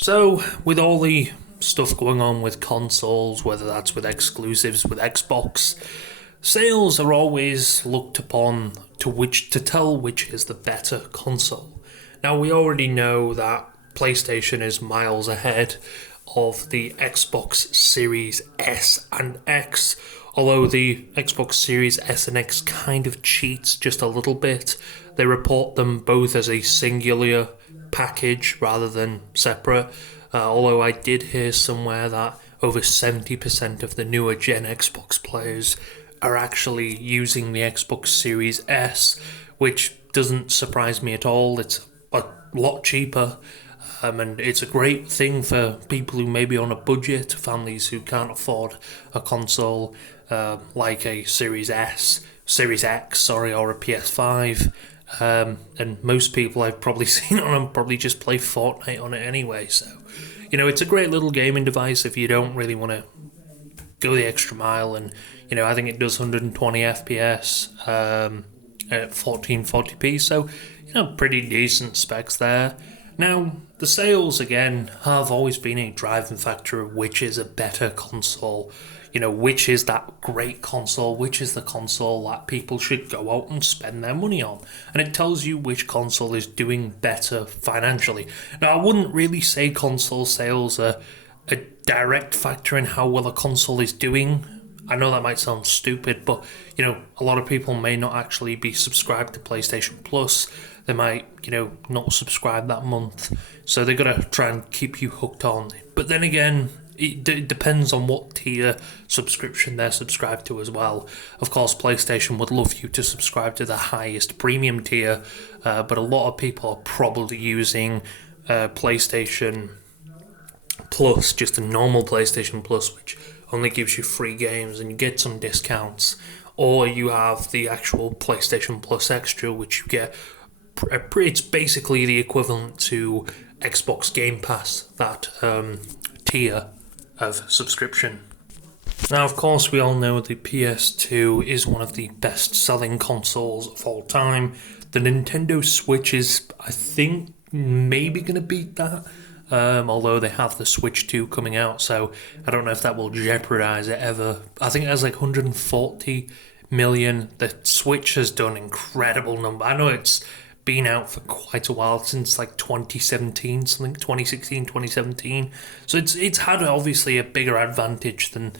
So, with all the stuff going on with consoles, whether that's with exclusives with Xbox, sales are always looked upon to tell which is the better console. Now we already know that PlayStation is miles ahead of the Xbox Series S and X, although the Xbox Series S and X kind of cheats just a little bit. They report them both as a singular package rather than separate. Although I did hear somewhere that over 70% of the newer Gen Xbox players are actually using the Xbox Series S, which doesn't surprise me at all. It's a lot cheaper, and it's a great thing for people who may be on a budget, families who can't afford a console like a Series S, Series X, sorry, or a PS5. And most people I've probably seen on them probably just play Fortnite on it anyway. So, it's a great little gaming device if you don't really want to go the extra mile. And, I think it does 120 FPS at 1440p. So, pretty decent specs there. Now, the sales, again, have always been a driving factor of which is a better console. Which is that great console, which is the console that people should go out and spend their money on. And it tells you which console is doing better financially. Now, I wouldn't really say console sales are a direct factor in how well a console is doing. I know that might sound stupid, but, a lot of people may not actually be subscribed to PlayStation Plus. They might, not subscribe that month. So they've got to try and keep you hooked on. But then again, it depends on what tier subscription they're subscribed to as well. Of course, PlayStation would love you to subscribe to the highest premium tier, but a lot of people are probably using PlayStation Plus, just a normal PlayStation Plus, which only gives you free games and you get some discounts. Or you have the actual PlayStation Plus Extra, which you get. It's basically the equivalent to Xbox Game Pass, that tier of subscription. Now, of course, we all know the PS2 is one of the best-selling consoles of all time. The Nintendo Switch is, I think, maybe going to beat that, although they have the Switch 2 coming out, so I don't know if that will jeopardize it ever. I think it has like 140 million. The Switch has done incredible number. I know it's been out for quite a while, since like 2017, something 2016, 2017. So it's had obviously a bigger advantage than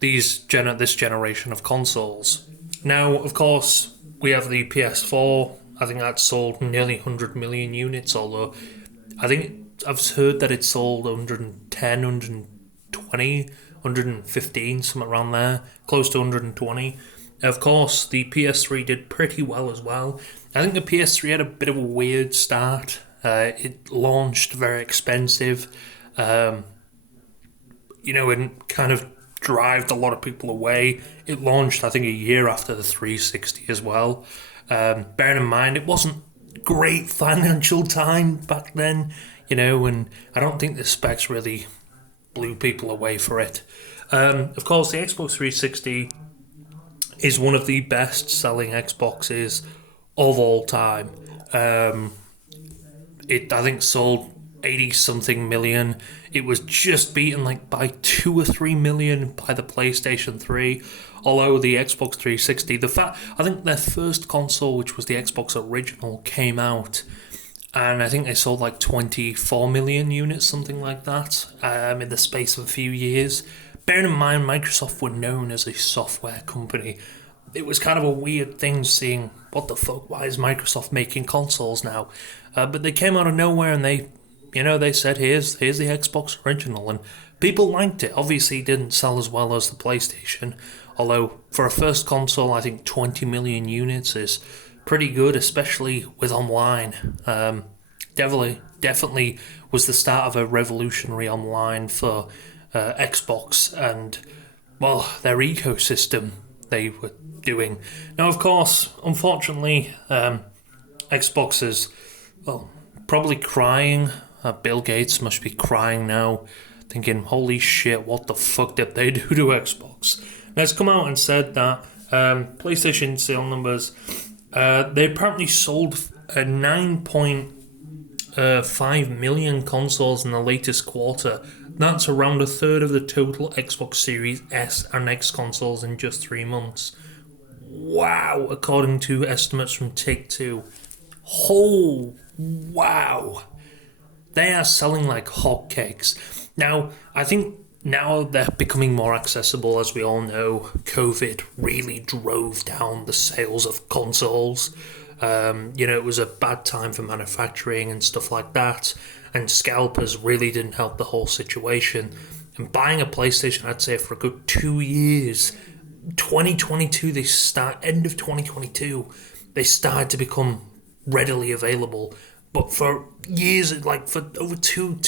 this generation of consoles. Now, of course, we have the PS4. I think that sold nearly 100 million units, although I think I've heard that it sold 110, 120, 115, something around there, close to 120. Of course, the PS3 did pretty well as well. I think the PS3 had a bit of a weird start. It launched very expensive, and kind of drove a lot of people away. It launched, I think, a year after the 360 as well. Bearing in mind, it wasn't great financial time back then, and I don't think the specs really blew people away for it. Of course, the Xbox 360 is one of the best-selling Xboxes of all time. It, I think, sold 80-something million. It was just beaten by 2 or 3 million by the PlayStation 3. Although the Xbox 360, I think their first console, which was the Xbox original, came out, and I think they sold 24 million units, something like that, in the space of a few years. Bearing in mind, Microsoft were known as a software company. It was kind of a weird thing seeing, what the fuck, why is Microsoft making consoles now? But they came out of nowhere and they said, here's the Xbox original, and people liked it. Obviously, it didn't sell as well as the PlayStation, although for a first console, I think 20 million units is pretty good, especially with online. Definitely was the start of a revolutionary online for Xbox and, well, their ecosystem they were doing. Now, of course, unfortunately, Xbox is, well, probably crying. Bill Gates must be crying now, thinking, holy shit, what the fuck did they do to Xbox? Now, it's come out and said that PlayStation sale numbers, they apparently sold 9.2 5 million consoles in the latest quarter. That's around a third of the total Xbox Series S and X consoles in just 3 months. Wow, according to estimates from Take-Two. Oh, wow. They are selling like hotcakes. Now, I think now they're becoming more accessible. As we all know, COVID really drove down the sales of consoles. It was a bad time for manufacturing and stuff like that, and scalpers really didn't help the whole situation. And buying a PlayStation, I'd say for a good 2 years, 2022, end of 2022, they started to become readily available. But for years, like for over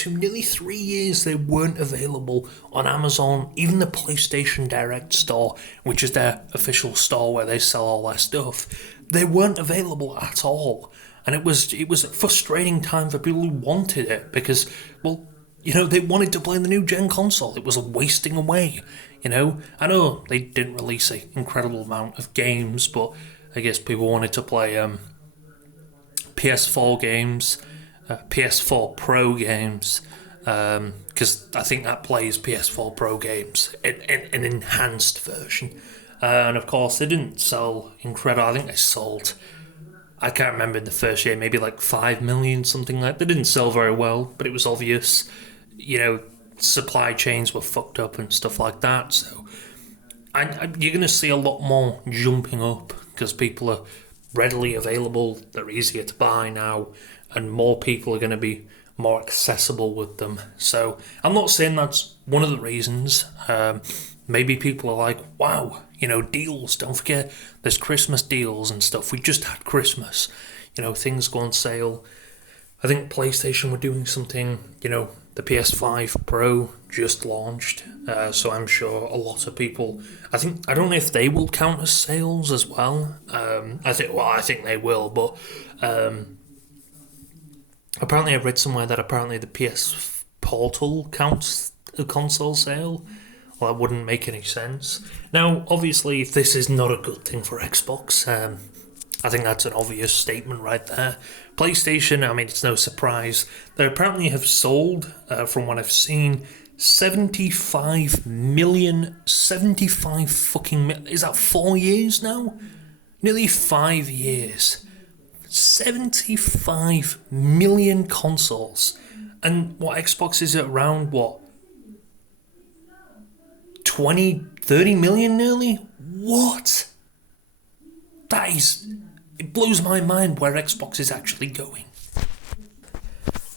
nearly 3 years, they weren't available on Amazon. Even the PlayStation Direct store, which is their official store where they sell all their stuff, they weren't available at all. And it was a frustrating time for people who wanted it because, they wanted to play the new gen console. It was wasting away, I know they didn't release an incredible amount of games, but I guess people wanted to play PS4 games, PS4 Pro games, because I think that plays PS4 Pro games in an enhanced version. And of course, they didn't sell incredible. I think they sold, I can't remember in the first year, maybe like 5 million, something like that. They didn't sell very well, but it was obvious, supply chains were fucked up and stuff like that. So you're going to see a lot more jumping up because people are readily available, they're easier to buy now, and more people are going to be more accessible with them. So I'm not saying that's one of the reasons. Maybe people are like, wow, deals, don't forget there's Christmas deals and stuff. We just had Christmas, things go on sale. I think PlayStation were doing something, the PS5 Pro just launched, so I'm sure a lot of people, I don't know if they will count as sales as well. I think they will, but apparently I read somewhere that apparently the PS Portal counts a console sale. Well, that wouldn't make any sense. Now, obviously, this is not a good thing for Xbox. I think that's an obvious statement right there. PlayStation, it's no surprise. They apparently have sold, from what I've seen, 75 million. Is that 4 years now? Nearly 5 years. 75 million consoles. And what Xbox is at around, 20, 30 million nearly? What? It blows my mind where Xbox is actually going.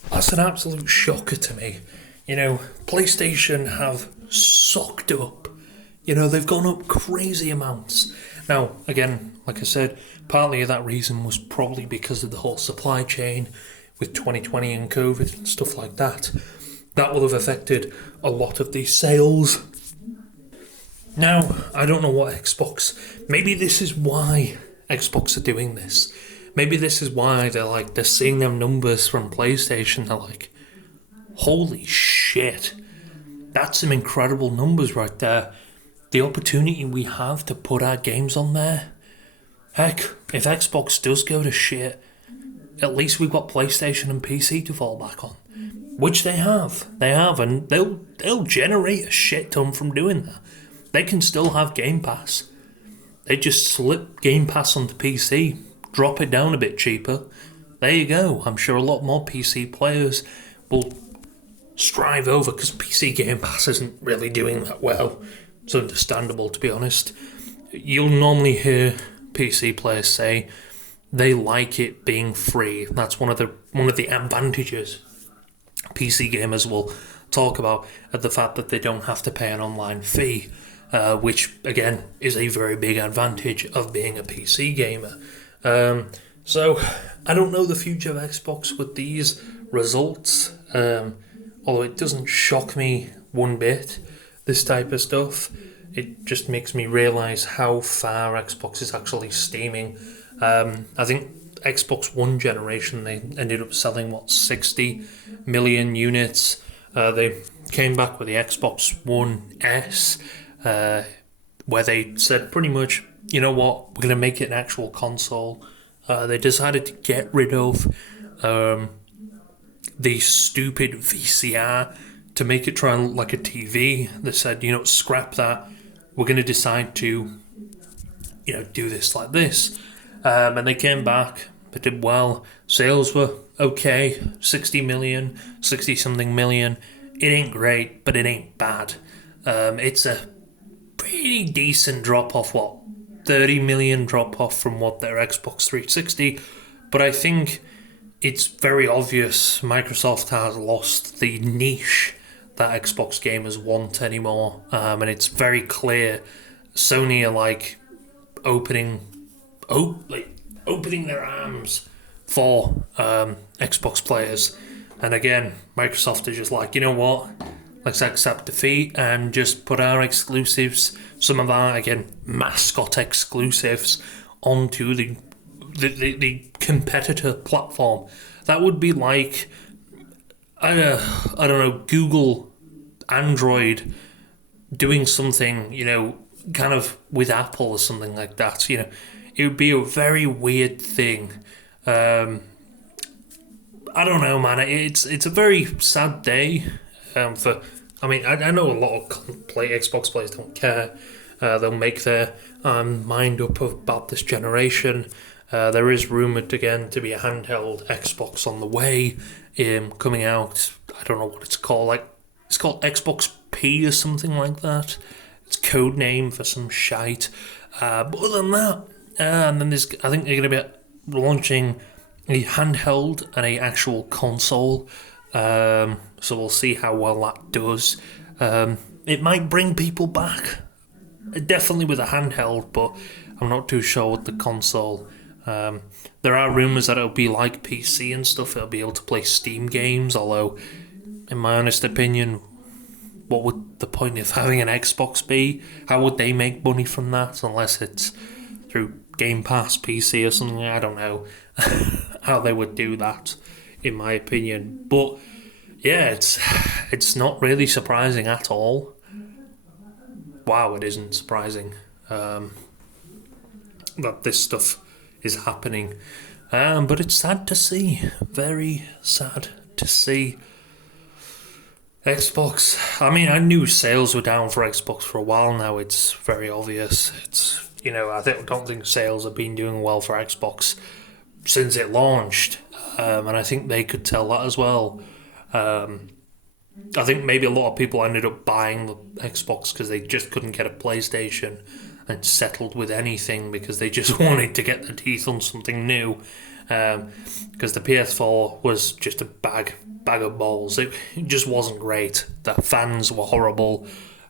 That's an absolute shocker to me. PlayStation have sucked up. They've gone up crazy amounts. Now, again, like I said, partly of that reason was probably because of the whole supply chain with 2020 and COVID and stuff like that. That will have affected a lot of these sales. Now, I don't know what Xbox... Maybe this is why Xbox are doing this. Maybe this is why they're seeing them numbers from PlayStation. They're like, holy shit, that's some incredible numbers right there. The opportunity we have to put our games on there. Heck, if Xbox does go to shit, at least we've got PlayStation and PC to fall back on. Which they have, and they'll generate a shit ton from doing that. They can still have Game Pass. They just slip Game Pass onto PC, drop it down a bit cheaper. There you go. I'm sure a lot more PC players will strive over, because PC Game Pass isn't really doing that well. It's understandable, to be honest. You'll normally hear PC players say they like it being free. That's one of the advantages PC gamers will talk about, at the fact that they don't have to pay an online fee. Which, again, is a very big advantage of being a PC gamer. So, I don't know the future of Xbox with these results, although it doesn't shock me one bit, this type of stuff. It just makes me realise how far Xbox is actually steaming. I think Xbox One generation, they ended up selling, 60 million units. They came back with the Xbox One S, where they said pretty much, you know what, we're going to make it an actual console. They decided to get rid of the stupid VCR to make it try and look like a TV. They said, scrap that. We're going to decide to, do this like this. And they came back. They did well. Sales were okay. 60 something million. It ain't great, but it ain't bad. It's a pretty decent drop off, 30 million drop off from what their Xbox 360. But I think it's very obvious Microsoft has lost the niche that Xbox gamers want anymore. And it's very clear Sony are opening their arms for Xbox players. And again, Microsoft is just like, you know what? Let's accept defeat and just put our exclusives, some of our, again, mascot exclusives, onto the competitor platform. That would be like, I don't know, Google Android doing something, kind of with Apple or something like that. It would be a very weird thing. I don't know, man. It's a very sad day. I know a lot of Xbox players don't care. They'll make their mind up about this generation. There is rumoured again to be a handheld Xbox on the way, coming out. I don't know what it's called. It's called Xbox P or something like that. It's code name for some shite. But other than that, and then I think they're going to be launching a handheld and a actual console. So we'll see how well that does. It might bring people back, definitely with a handheld, but I'm not too sure with the console. There are rumours that it'll be like PC and stuff. It'll be able to play Steam games, although, in my honest opinion, what would the point of having an Xbox be? How would they make money from that, unless it's through Game Pass PC or something? I don't know how they would do that, in my opinion. But yeah, it's not really surprising at all. Wow, it isn't surprising that this stuff is happening. But it's sad to see. Very sad to see. Xbox, I knew sales were down for Xbox for a while now. It's very obvious. I don't think sales have been doing well for Xbox since it launched. And I think they could tell that as well. I think maybe a lot of people ended up buying the Xbox because they just couldn't get a PlayStation and settled with anything because they just wanted to get their teeth on something new. Because the PS4 was just a bag of balls. It just wasn't great. The fans were horrible.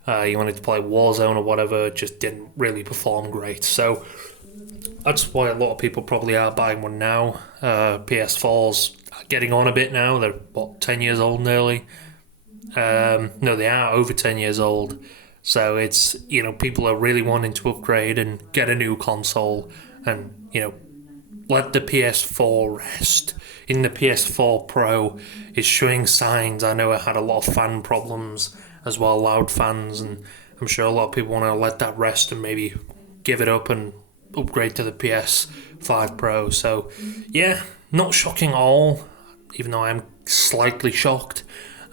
You wanted to play Warzone or whatever, it just didn't really perform great. So that's why a lot of people probably are buying one now. PS4's getting on a bit now. They're 10 years old nearly. No, they are over 10 years old. So it's, people are really wanting to upgrade and get a new console and, let the PS4 rest. In the PS4 Pro is showing signs. I know it had a lot of fan problems as well, loud fans, and I'm sure a lot of people want to let that rest and maybe give it up and upgrade to the PS5 Pro. So, yeah, not shocking at all, even though I am slightly shocked.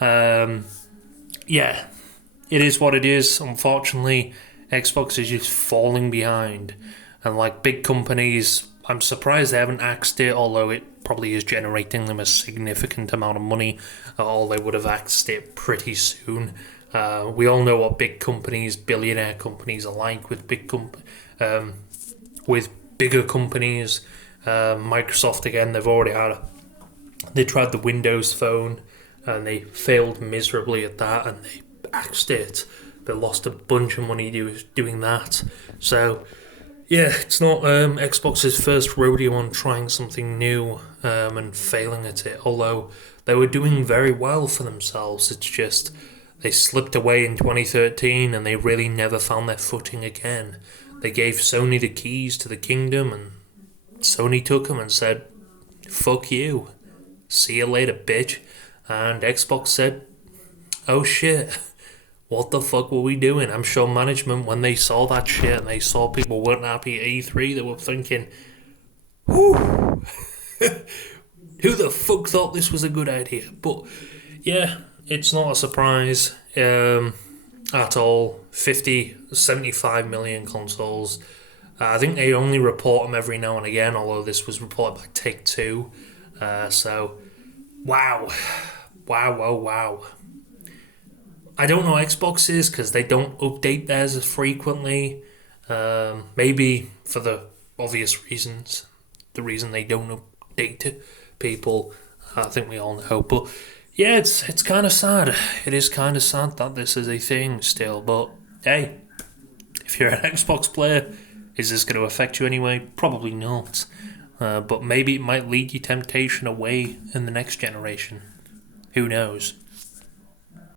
Yeah, it is what it is. Unfortunately, Xbox is just falling behind. And like big companies, I'm surprised they haven't axed it, although it probably is generating them a significant amount of money, or they would have axed it pretty soon. We all know what big companies, billionaire companies are like with with bigger companies. Microsoft, again, they tried the Windows Phone and they failed miserably at that, and they axed it. They lost a bunch of money doing that. So yeah, it's not Xbox's first rodeo on trying something new and failing at it, although they were doing very well for themselves. It's just they slipped away in 2013 and they really never found their footing again. They gave Sony the keys to the kingdom and Sony took them and said, fuck you, see you later, bitch. And Xbox said, oh shit, what the fuck were we doing? I'm sure management, when they saw that shit and they saw people weren't happy at E3, they were thinking, whew, Who the fuck thought this was a good idea? But yeah, it's not a surprise at all. 50, 75 million consoles. I think they only report them every now and again, although this was reported by Take-Two. So, wow. Wow. I don't know Xboxes because they don't update theirs as frequently. Maybe for the obvious reasons. The reason they don't update it, people, I think we all know. But yeah, it's kind of sad. It is kind of sad that this is a thing still. But hey, if you're an Xbox player, is this going to affect you anyway? Probably not. But maybe it might lead you temptation away in the next generation. Who knows?